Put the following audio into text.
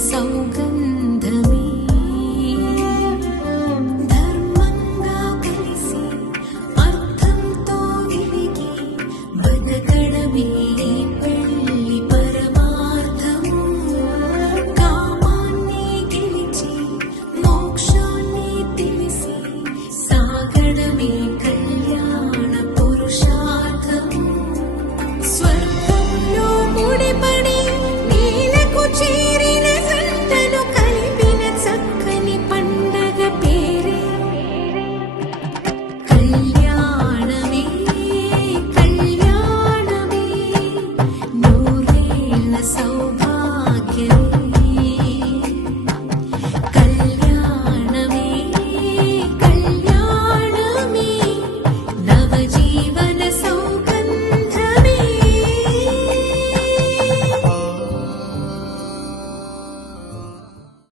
సౌగంధమే ధర్మంగా కలిసి అర్థంతో విరిగి బతకడమే పెళ్లి పరమార్థము కామాన్ని గెలిచి మోక్షాన్ని తెలిసి సాగడమే కళ్యాణ పురుషార్థము స్వర్గంలో ముడిపడి నేలకు చేరిన జంటను కలిపిన చక్కని పండగ పేరే కళ్యాణమే కళ్యాణమే నూరేళ్ల